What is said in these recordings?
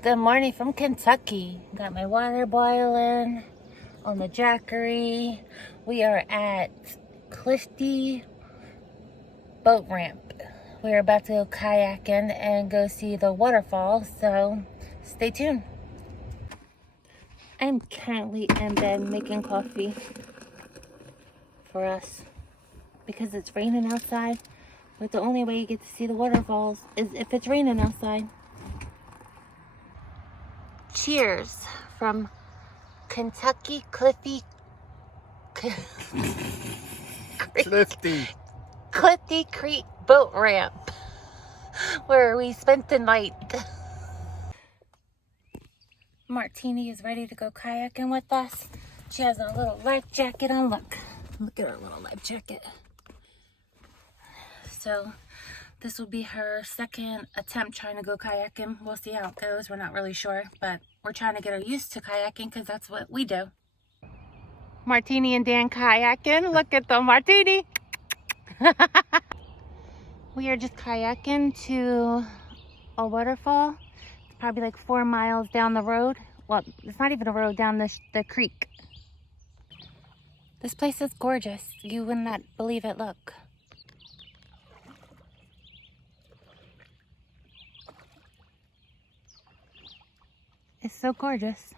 Good morning from Kentucky. Got my water boiling on the jackery. We are at Clifty boat ramp. We're about to go kayaking and go see the waterfall, so stay tuned. I'm currently in bed making coffee for us because it's raining outside. But the only way you get to see the waterfalls is if it's raining outside. Cheers from Kentucky Clifty Creek boat ramp where we spent the night. Martini is ready to go kayaking with us. She has a little life jacket on. Look at her little life jacket. So this will be her second attempt trying to go kayaking. We'll see how it goes. We're not really sure, but we're trying to get her used to kayaking because that's what we do. Martini and Dan kayaking. Look at them, Martini. We are just kayaking to a waterfall. It's probably like 4 miles down the road. Well, it's not even a road, down the creek. This place is gorgeous. You would not believe it. Look. It's so gorgeous.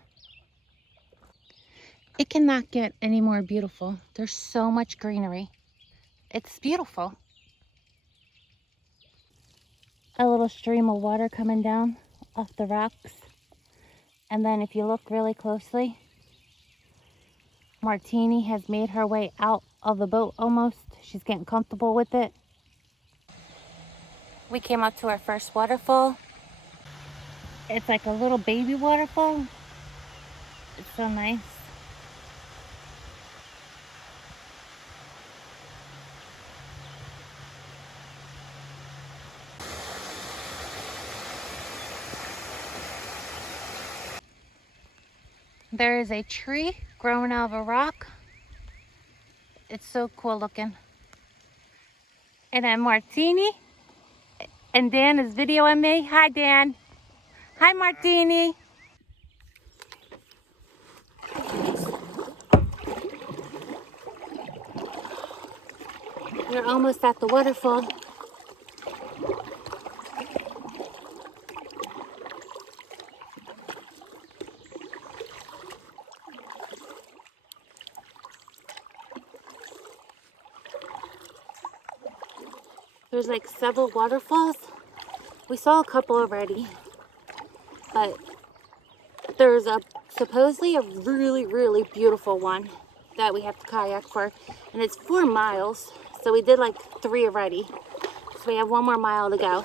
It cannot get any more beautiful. There's so much greenery. It's beautiful. A little stream of water coming down off the rocks. And then if you look really closely, Martini has made her way out of the boat almost. She's getting comfortable with it. We came up to our first waterfall. It's like a little baby waterfall. It's so nice. There is a tree growing out of a rock. It's so cool looking. And then Martini and Dan is videoing me. Hi, Dan. Hi, Martini. We're almost at the waterfall. There's like several waterfalls. We saw a couple already, but there's supposedly a really beautiful one that we have to kayak for, and it's 4 miles. So we did like 3 already. So we have 1 more mile to go.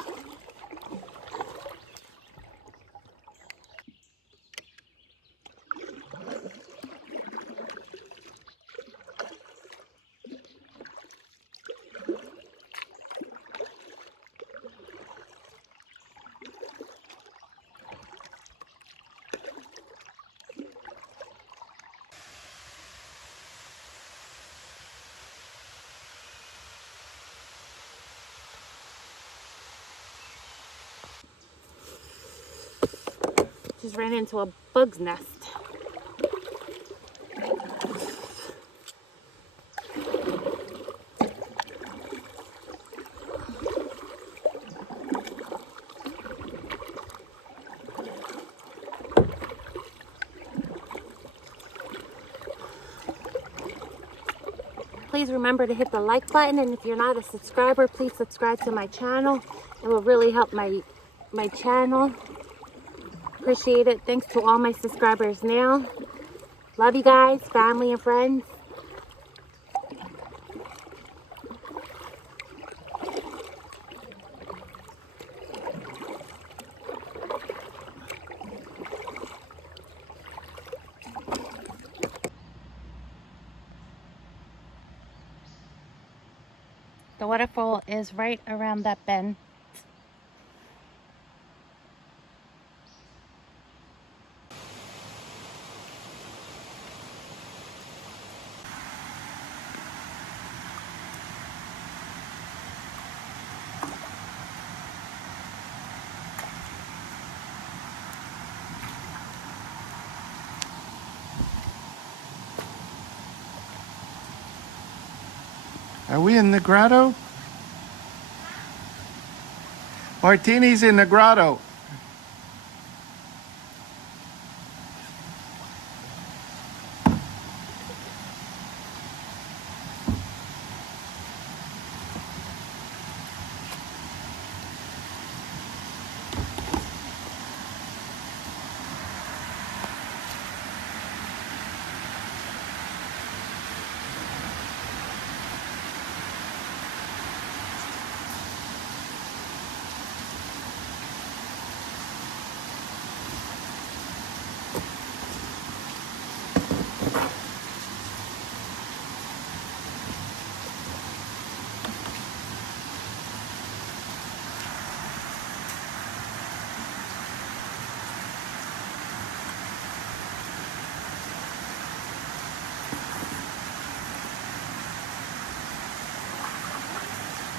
Just ran into a bug's nest. Please remember to hit the like button, and if you're not a subscriber, please subscribe to my channel. It will really help my channel. Appreciate it. Thanks to all my subscribers now. Love you guys, family and friends. The waterfall is right around that bend. Are we in the grotto? Martini's in the grotto.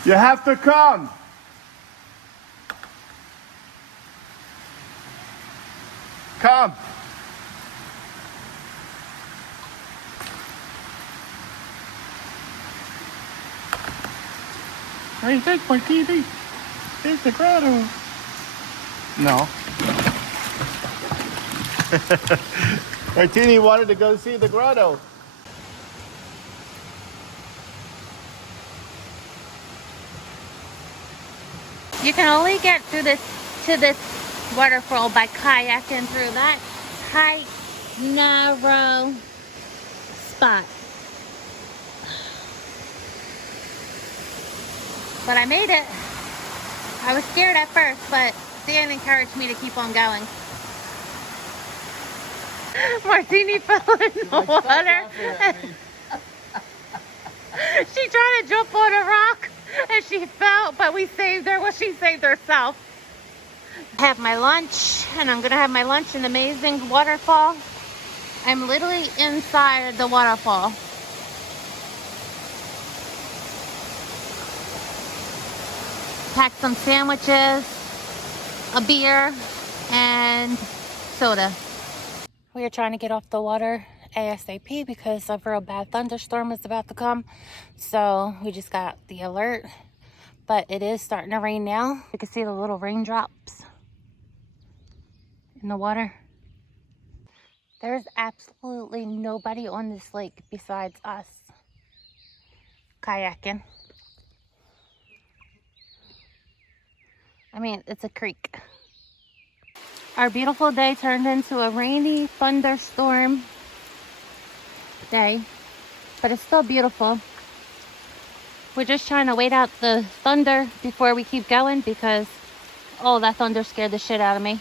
You have to come. Come. What do you think, Martini? Here's the grotto. No. Martini wanted to go see the grotto. You can only get through this to this waterfall by kayaking through that tight, narrow spot. But I made it. I was scared at first, but Dan encouraged me to keep on going. Martini fell in the water. She tried to jump on a rock and she fell, but we saved her. Well, she saved herself. I have my lunch, and I'm gonna have my lunch in the amazing waterfall. I'm literally inside the waterfall. Packed some sandwiches, a beer, and soda. We are trying to get off the water ASAP because a real bad thunderstorm is about to come. So we just got the alert, but it is starting to rain now. You can see the little raindrops in the water. There's absolutely nobody on this lake besides us kayaking. I mean, it's a creek. Our beautiful day turned into a rainy thunderstorm day, but it's still beautiful. We're just trying to wait out the thunder before we keep going because, oh, that thunder scared the shit out of me.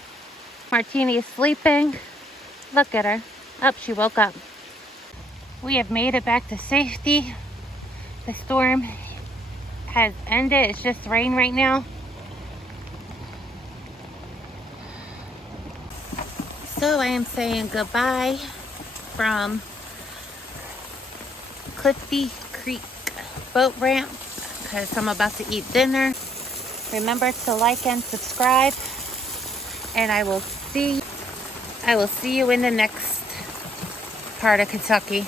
Martini is sleeping. Look at her. Oh, she woke up. We have made it back to safety. The storm has ended. It's just rain right now. So I am saying goodbye from Clifty Creek boat ramp because I'm about to eat dinner. Remember to like and subscribe, and I will see you in the next part of Kentucky.